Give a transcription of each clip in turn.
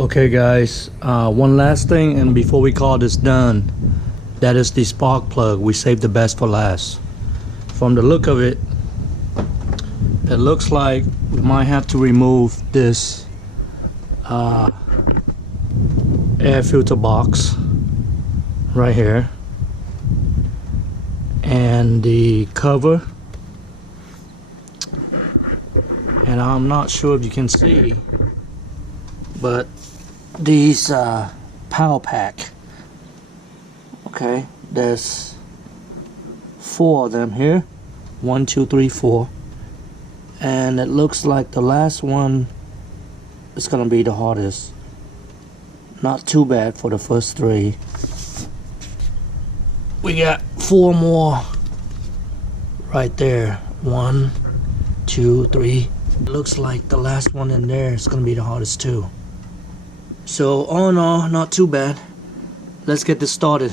Okay guys, one last thing and before we call this done, that is the spark plug. We saved the best for last. From the look of it, it looks like we might have to remove this air filter box right here and the cover, and I'm not sure if you can see, but these power pack, okay, there's 4 of them here, 1 2 3 4, and it looks like the last one is gonna be the hardest. Not too bad for the first 3. We got 4 more right there, 1 2 3. It looks like the last one in there is gonna be the hardest too. So all in all, not too bad. Let's get this started.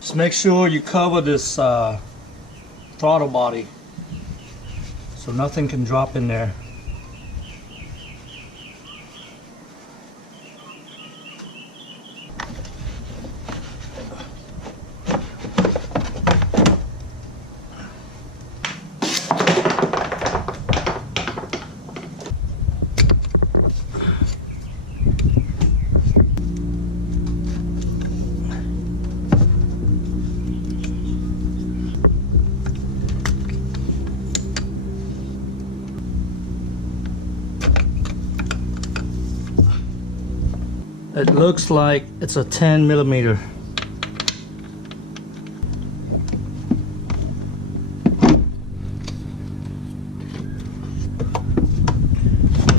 Just make sure you cover this throttle body so nothing can drop in there. It looks like it's a 10 millimeter.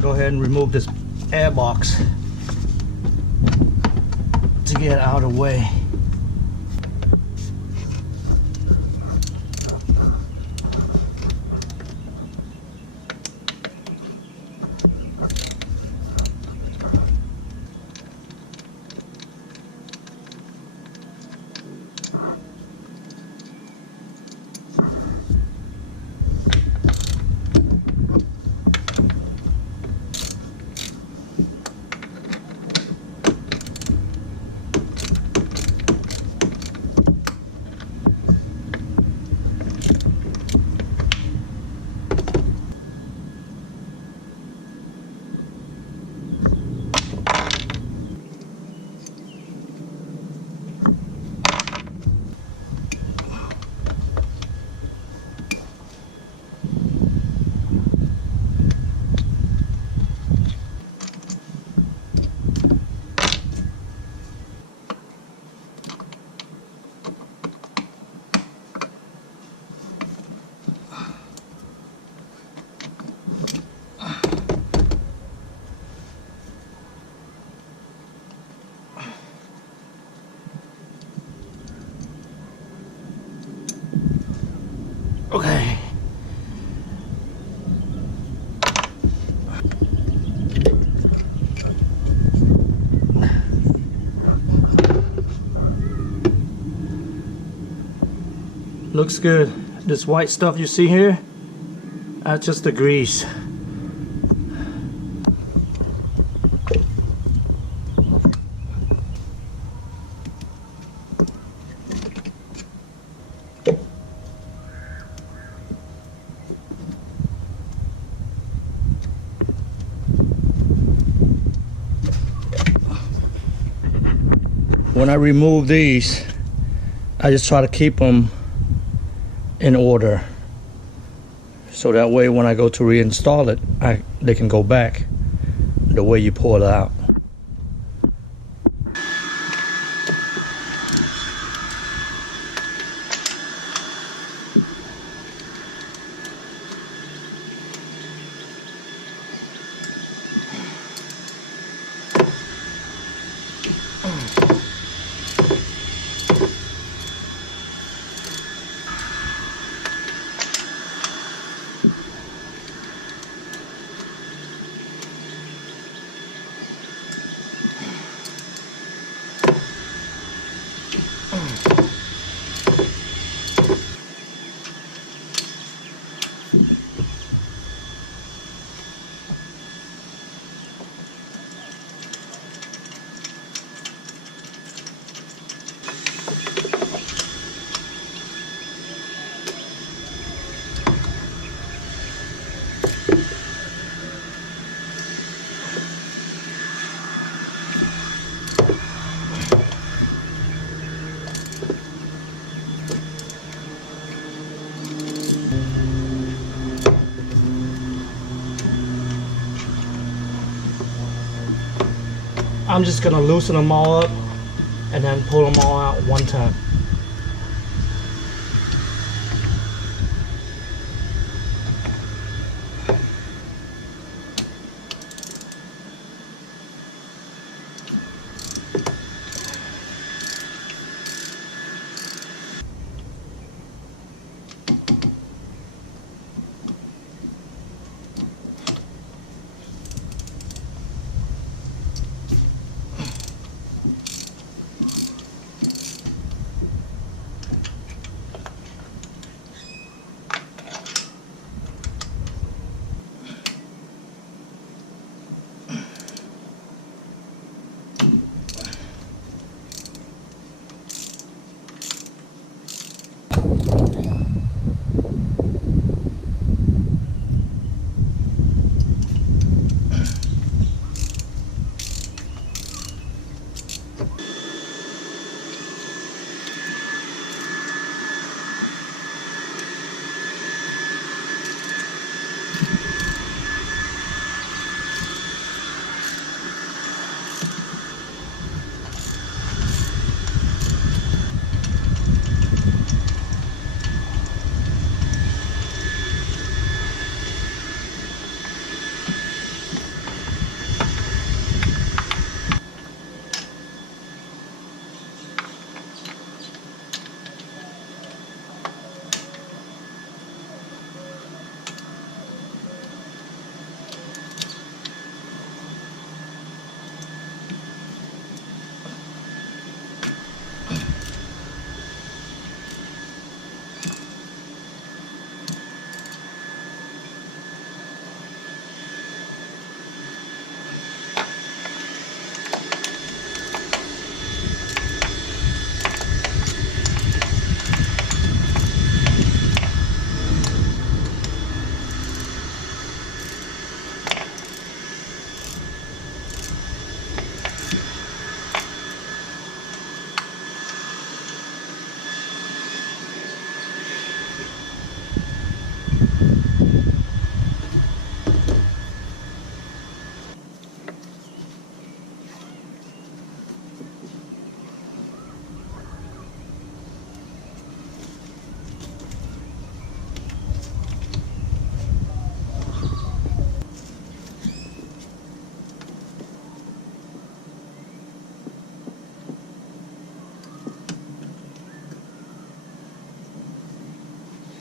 Go ahead and remove this air box to get out of the way. Okay. Looks good. This white stuff you see here, that's just the grease. When I remove these, I just try to keep them in order, so that way when I go to reinstall it, they can go back the way you pull it out. I'm just gonna loosen them all up and then pull them all out one time.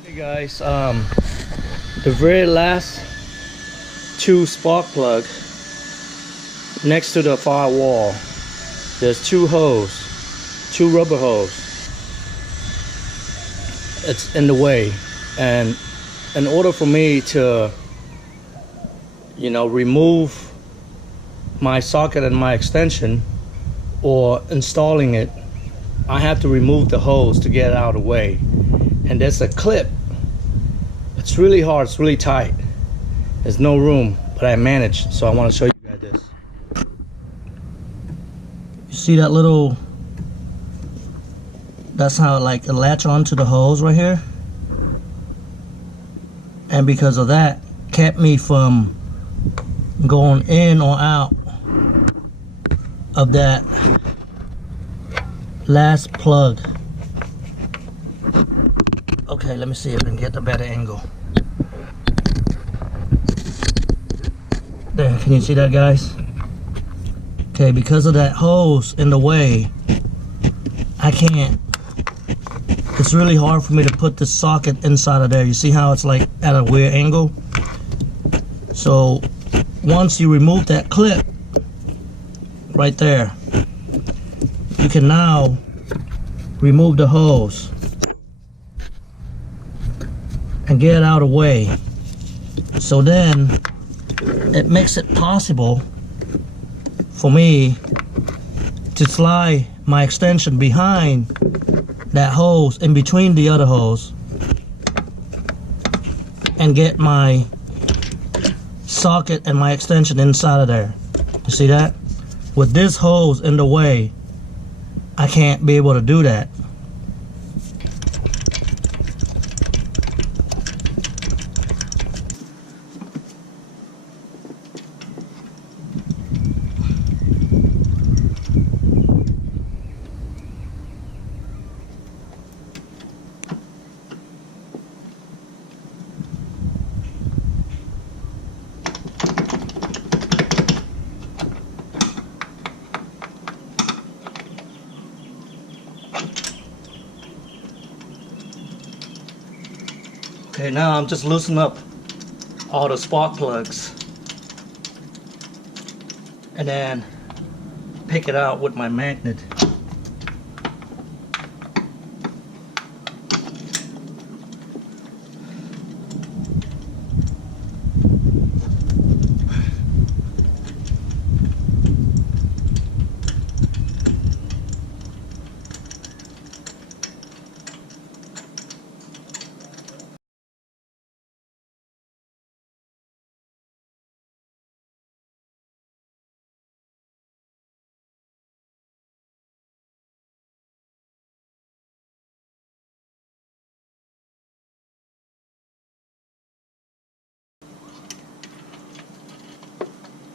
Hey guys, the very last two spark plug next to the firewall, there's two rubber hose. It's in the way, and in order for me to, remove my socket and my extension or installing it, I have to remove the hose to get it out of the way. And there's a clip. It's really hard, it's really tight. There's no room, but I managed, so I want to show you guys this. You see that little, that's how it latch onto the hose right here. And because of that, kept me from going in or out of that last plug. Okay, let me see if I can get a better angle. There, can you see that, guys? Okay, because of that hose in the way, I can't. It's really hard for me to put the socket inside of there. You see how it's like at a weird angle? So once you remove that clip right there, you can now remove the hose and get it out of the way. So then it makes it possible for me to slide my extension behind that hose, in between the other hose, and get my socket and my extension inside of there. You see that? With this hose in the way, I can't be able to do that. Okay, now I'm just loosening up all the spark plugs and then pick it out with my magnet.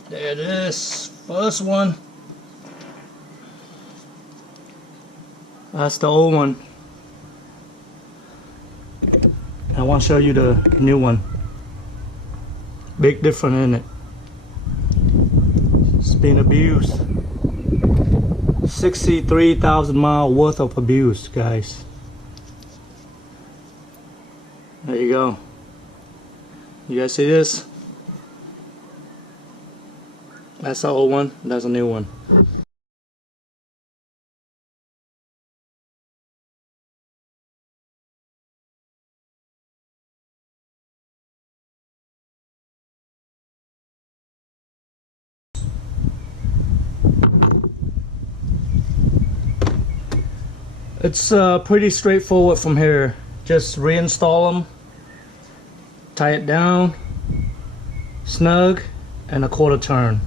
There it is, first one. That's the old one. I want to show you the new one. Big difference in it. It's been abused. 63,000 miles worth of abuse, guys. There you go. You guys see this? That's the old one, that's a new one. It's pretty straightforward from here. Just reinstall them, tie it down, snug, and a quarter turn.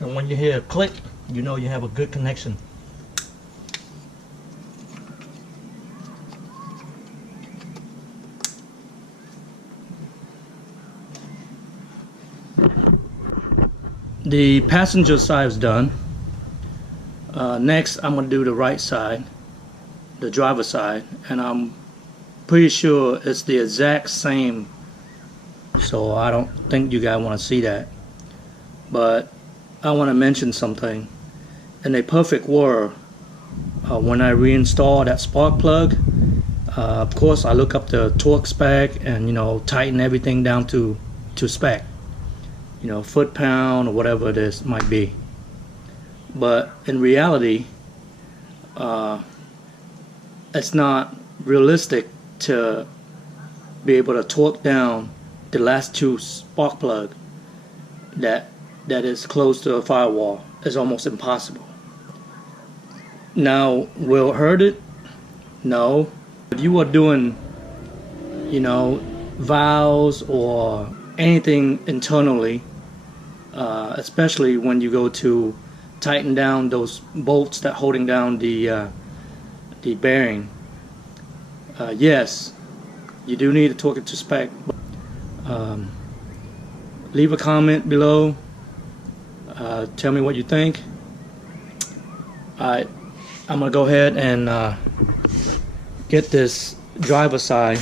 And when you hear a click, you know you have a good connection. The passenger side is done. Next, I'm going to do the right side, the driver side, and I'm pretty sure it's the exact same, so I don't think you guys want to see that. But I want to mention something. In a perfect world, when I reinstall that spark plug, of course I look up the torque spec and, you know, tighten everything down to spec, you know, foot-pound or whatever it is might be. But in reality, it's not realistic to be able to torque down the last two spark plug that is close to a firewall. It's almost impossible. Now, will it hurt it? No. If you are doing, you know, valves or anything internally, especially when you go to tighten down those bolts that holding down the bearing, yes, you do need to torque it to spec. Leave a comment below. Tell me what you think. Alright, I'm gonna go ahead and get this driver side.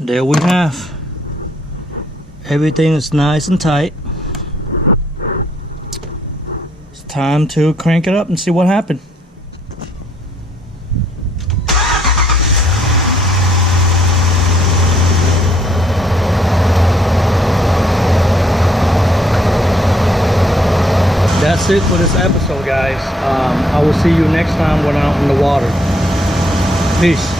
There we have. Everything is nice and tight. It's time to crank it up and see what happened. That's it for this episode, guys. I will see you next time when I'm out in the water. Peace.